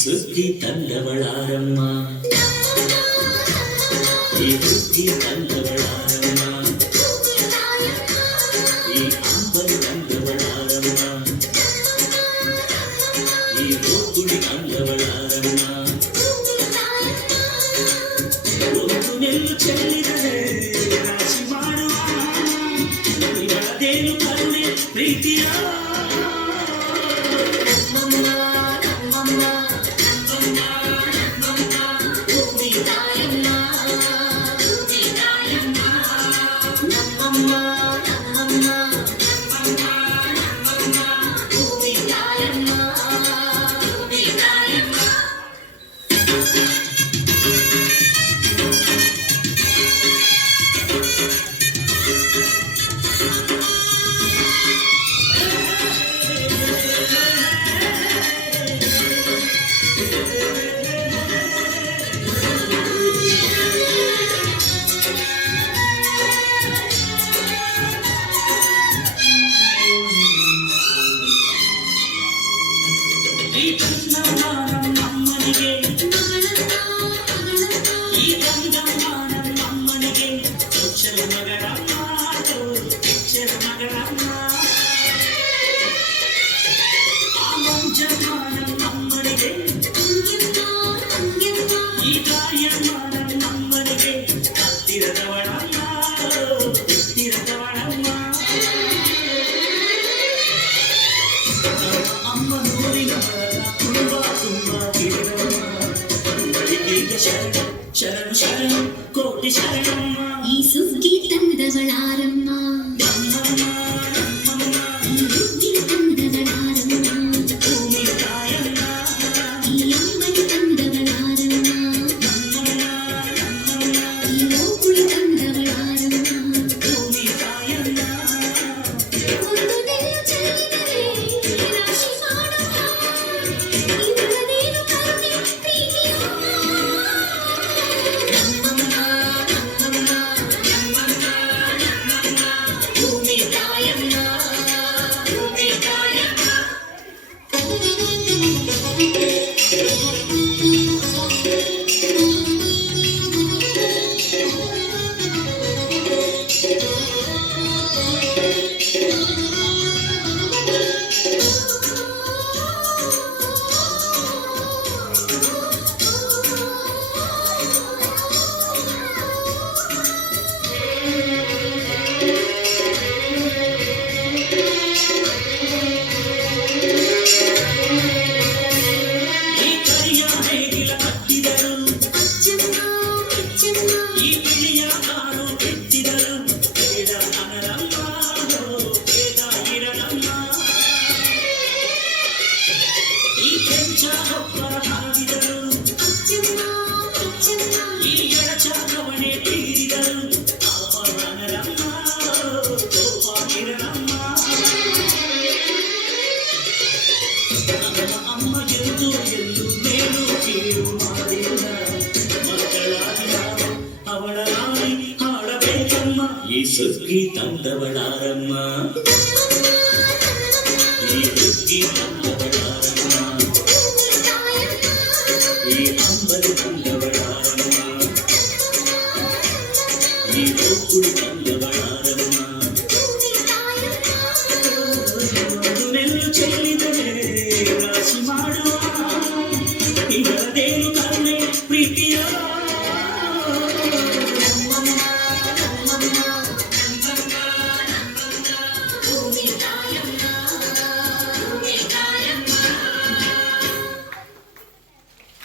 ಸುಗ್ಗಿ ತಂದವಳಾರಮ್ಮ, ಈ ಸುಗ್ಗಿ ತಂದವಳಾರಮ್ಮ, ಈ ಅಂಬರು ತಂದವಳಾರಮ್ಮ, ಈ ಗೋಕುಳಿ ತಂದವಳಾರಮ್ಮ. ಒಂದು ನೆಲ್ಲು ಚೆಲ್ಲಿದರೆ ರಾಶಿ ಮಾಡುವ ಇವಳದೇನು ಕರುಣೆ ಪ್ರೀತಿಯ ಈ ಗಂಗಮ್ಮ ನಮ್ಮಮ್ಮನಿಗೆ, ಈ ಗಂಗಮ್ಮ ನಮ್ಮಮ್ಮನಿಗೆ ಚೊಚ್ಚಲ ಮಗಳಮ್ಮ, ಚೊಚ್ಚಲ ಮಗಳಮ್ಮ. ಆ ಮಂಜಮ್ಮ ನಮ್ಮಮ್ಮನಿಗೆ, ಈ ಗಾಯಮ್ಮ ನಮ್ಮಮ್ಮನಿಗೆ ಹತ್ತಿರದವಳಮ್ಮ, ಹತ್ತಿರದವಳಮ್ಮ. ಅಮ್ಮ ನೋಡಿನ ತುಂಬ ತುಂಬ ಗಿಡಮ್ಮ, ಬಳಿಗೀಗ ಶರಣು ಶರಣು ಶರಣು ಕೋಟಿ ಶರಣಮ್ಮ. ಈ ಸುಗ್ಗಿ ತಂದವಳಾರಮ್ಮ, ಈ ಸುಗ್ಗಿ ತಂದವಳಾರಮ್ಮ, ಭೂಮಿ ತಾಯಮ್ಮ, ಈ ಅಮ್ಮನ ತಂದವಳಾರಮ್ಮ, ಈ ಗೋಕುಳಿ ತಂದವಳಾರಮ್ಮ. ಭೂಮಿ ತಾಯಮ್ಮ. ಒಂದು ನೆಲ್ಲು ಚೆಲ್ಲಿದರೆ ರಾಶಿ ಮಾಡುವ ಇವಳದೇನು ಕರುಣೆ ಪ್ರೀತಿಯ ಭೂಮಿ ತಾಯಮ್ಮ, ಭೂಮಿ ತಾಯಮ್ಮ. ಈ ಕರಿಯ ನೇಗಿಲ ಕಟ್ಟಿದರು, ಅಚ್ಚಮ್ಮ ಅಚ್ಚಮ್ಮ, ಈ ಬಿಳಿಯ ಕಾರು ಕೆತ್ತಿದರು, ಬೇಡ ಅನರಮ್ಮ, ಬೇಗ ಇರಲಮ್ಮ. ಈ ಕೆಂಚ ಗೊಬ್ಬರ ಹಾಕಿದರು, ಅಚ್ಚಮ್ಮ ಅಚ್ಚಮ್ಮ, ಈ ಎಳಚ ಕವಣೆ ತೀರಿದರು, ಪಾಪ ಅನರಮ್ಮ, ಕೋಪ ಇರಲಮ್ಮ. ನಮ್ಮ ಅಮ್ಮ ಎಂದು ಎಂದು ಮೇಲು ಕೀಳು ಮಾಡಿಲ್ಲ, ಮಕ್ಕಳಾಗಿ ನಾವು ಅವಳ ನಾಡಿ ಹಾಡಬೇಕಮ್ಮ. ಈ ಸುಗ್ಗಿ ತಂದವಳಾರಮ್ಮ, ಈ ಸುಗ್ಗಿ ತಂದ